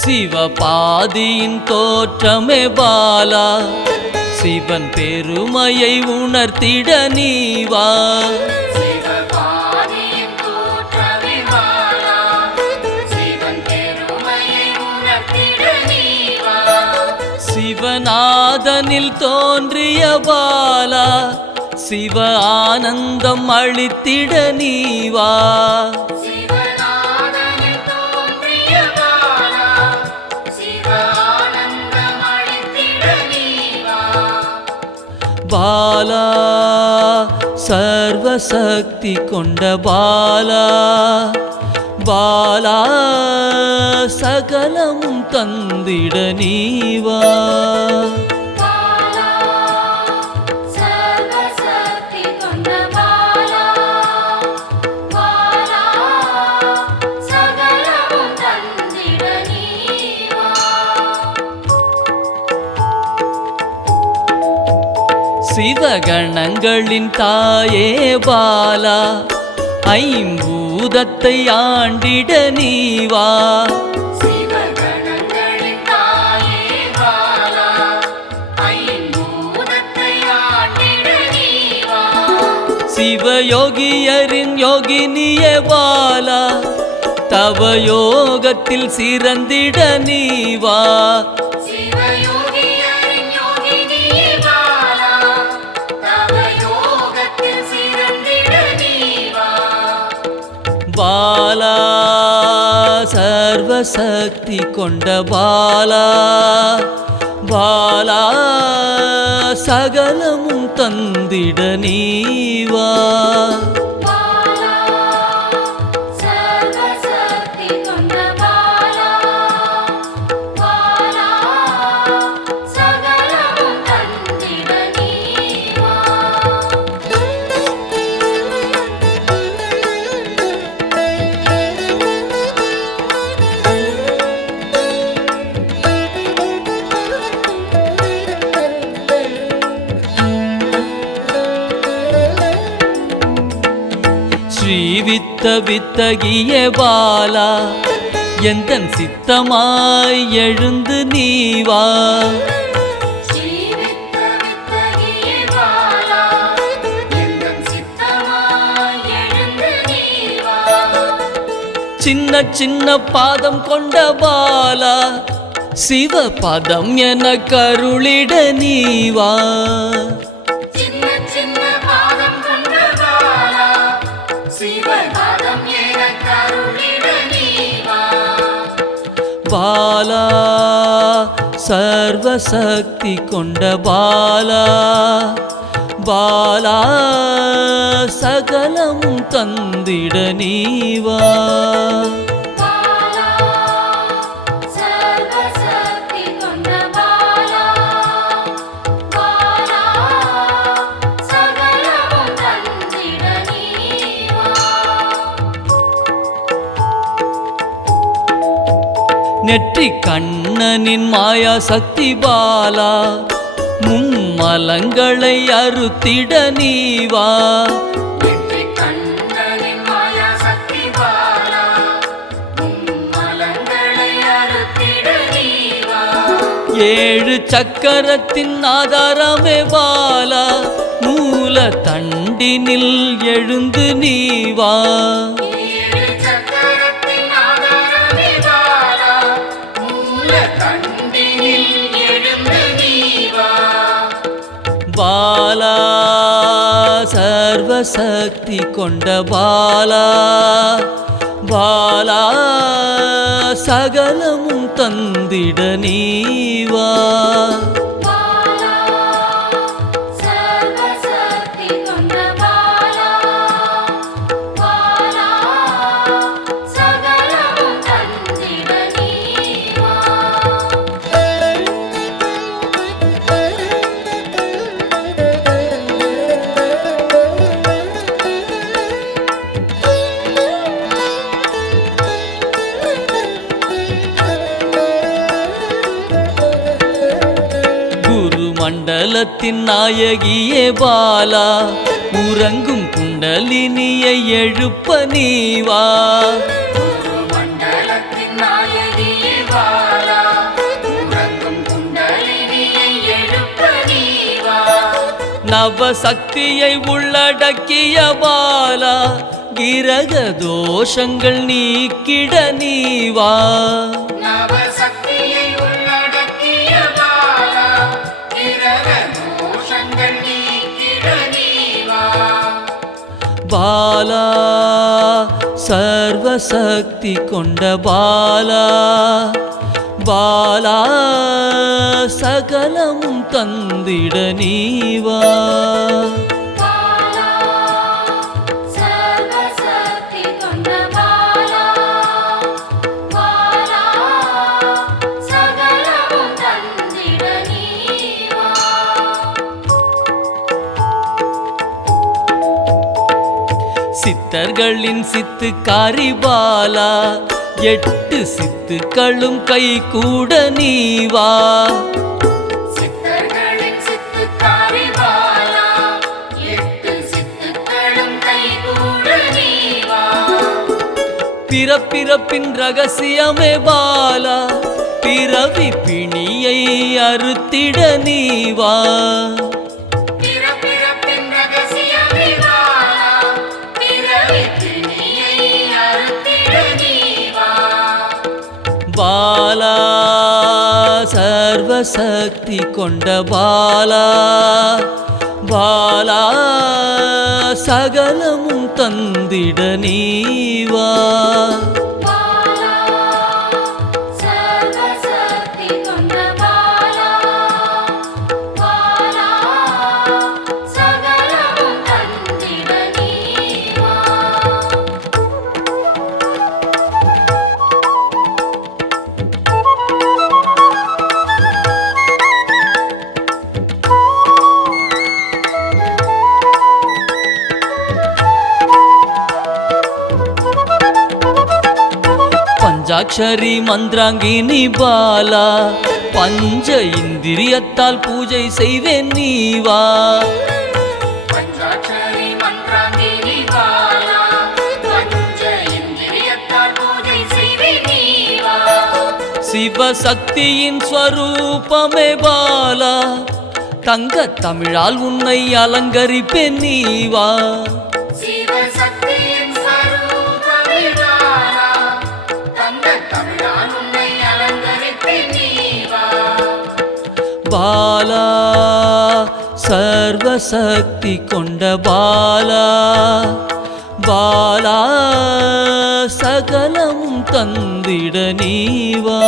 சிவபாதியின் தோற்றமே பாலா, சிவன் பெருமையை உணர்த்திட நீவா. சிவநாதனில் தோன்றிய பாலா, சிவ ஆனந்தம் அளித்திட நீவா. பாலா சர்வசக்தி கொண்ட பாலா, பாலா சகலமும் தந்திட நீவா. சிவகணங்களின் தாயே பாலா, ஐம்பூதத்தை ஆண்டிட நீவா. சிவயோகியரின் யோகினியே பாலா, தவ யோகத்தில் சிறந்திட நீவா. பாலா சர்வசக்தி கொண்ட பாலா, பாலா சகலமும் தந்திட நீவா. ஸ்ரீவித்த வித்தகிய பாலா, எந்தன் சித்தமாய் எழுந்து நீவா. சின்ன சின்ன பாதம் கொண்ட பாலா, சிவ பதம் என கருளிட நீவா. பாலா சர்வசக்தி கொண்ட பாலா, பாலா சகலமும் தந்திட நீவா. நெற்றி கண்ணனின் மாயா சக்தி பாலா, மும்மலங்களை அறுத்திட நீவா. ஏழு சக்கரத்தின் ஆதாரமே பாலா, மூல தண்டினில் எழுந்து நீவா. பாலா சர்வசக்தி கொண்ட பாலா, பாலா சகலமும் தந்திட நீவா. மண்டலத்தின் நாயகியே பாலா உறங்கும் குண்டலினியை எழுப்ப நீவா நவசக்தியை உள்ளடக்கிய பாலா கிரக தோஷங்கள் நீக்கிட நீவா பாலா சர்வசக்தி கொண்ட பாலா பாலா சகலமும் தந்திட நீவா சித்தர்களின் சித்துக்காரி பாலா 8 சித்துக்களும் கை கூட நீவா பிறப்பிறப்பின் ரகசியமே பாலா பிறவி பிணியை அறுத்திட நீவா பாலா சர்வசக்தி கொண்ட பாலா பாலா சகலமும் தந்திட நீவா பஞ்சாட்சரி மந்திராங்கினி பாலா பஞ்ச இந்திரியத்தால் பூஜை செய்வேன் நீவா சிவசக்தியின் ஸ்வரூபமே பாலா தங்க தமிழால் உன்னை அலங்கரிப்பேன் நீவா பாலா சர்வசக்தி கொண்ட பாலா பாலா சகலமும் தந்திட நீவா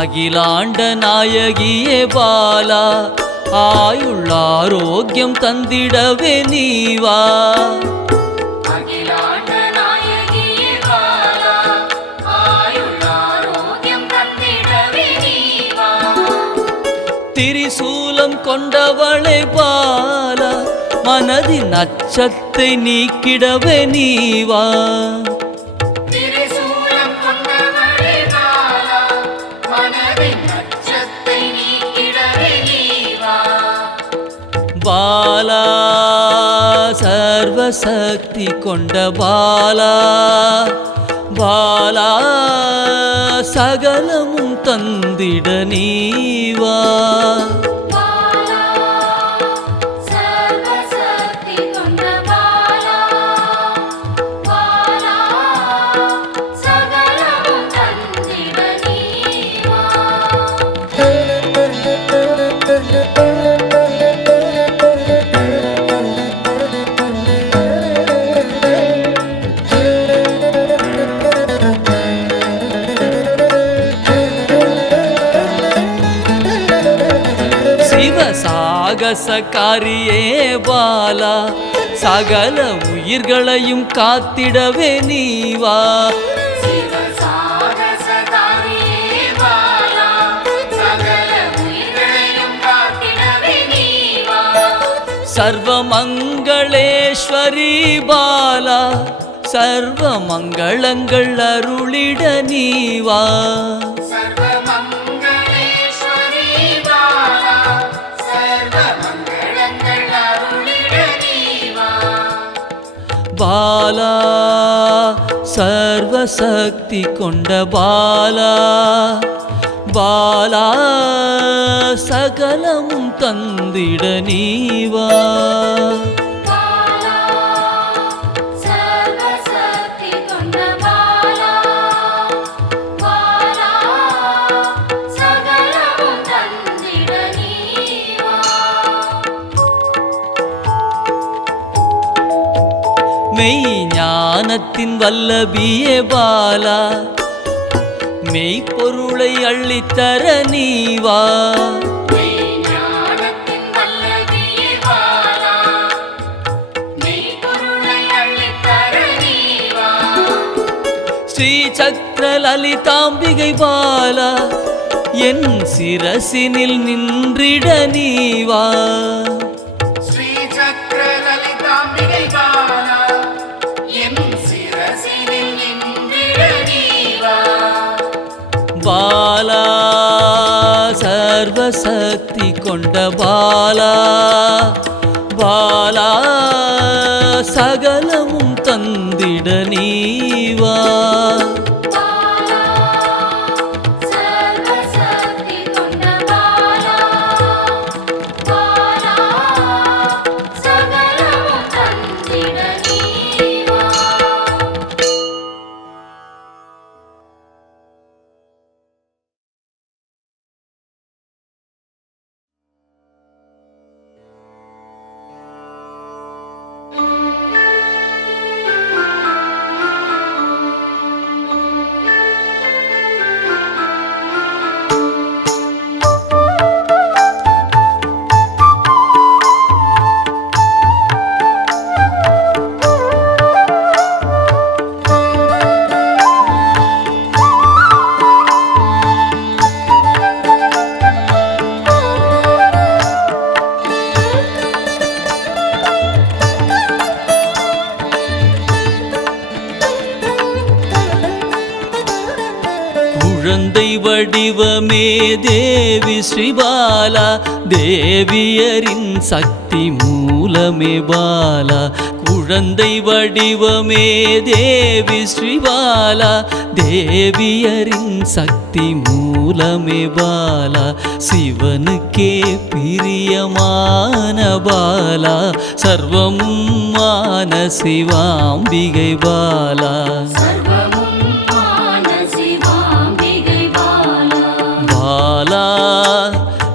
அகிலாண்ட நாயகியே பாலா ஆயுள் ஆரோக்கியம் தந்திடவே நீவா திரிசூலம் கொண்டவளே பாலா மனதின் அச்சத்தை நீக்கிடவே நீவா பாலா சர்வசக்தி கொண்ட பாலா பாலா சகலமும் தந்திட நீவா சாகசக்காரியே பாலா சகல உயிர்களையும் காத்திடவே நீவா சர்வமங்களேஸ்வரி பாலா சர்வ மங்களங்கள் அருளிட நீவா பாலா சர்வசக்தி கொண்ட பாலா பாலா சகலமும் தந்திட நீவா மெய் ஞானத்தின் வல்லபியே பாலா மெய்ப்பொருளை அள்ளித்தர நீவா ஸ்ரீ சக்கர லலிதாம்பிகை பாலா என் சிரசினில் நின்றிட நீவா பாலா சர்வசக்தி கொண்ட பாலா பாலா சகலமும் தந்திட நீவா குழந்தை வடிவமே தேவி ஸ்ரீபாலா தேவியரின் சக்தி மூலமே பாலா குழந்தை வடிவமே தேவி ஸ்ரீபாலா தேவியரின் சக்தி மூலமே பாலா சிவனுக்கே பிரியமான பாலா சர்வமும் மான சிவாம்பிகை பாலா பாலா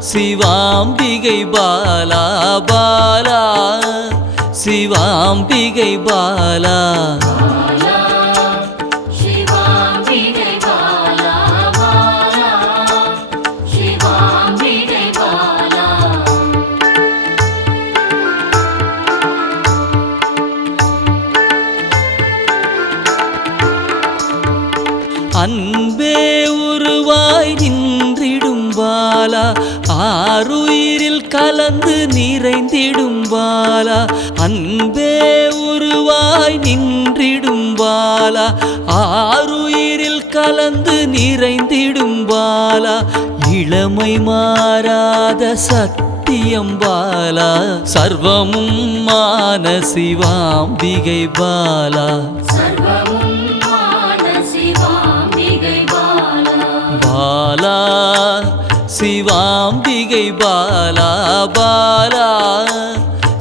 சிவாம்பிகை பாலா பாலா சிவாம்பிகை பாலா அன்பே உருவாய் நின்றிடும் பாலா ஆருயிரில் கலந்து நிறைந்திடும் பாலா அன்பே உருவாய் நின்றிடும் பாலா ஆருயிரில் கலந்து நிறைந்திடும் பாலா இளமை மாறாத சத்தியம் பாலா சர்வமும் மான சிவாம்பிகை பாலா பாலா சிவாம்பிகை பாலா பாலா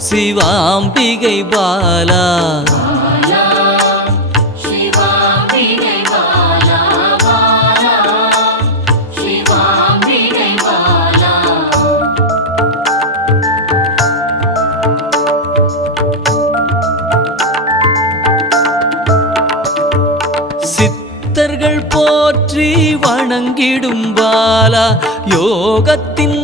சிவாம்பிகை பாலா சித்தர்கள் போற்றி வணங்கிடும் பாலா யோகத்தின்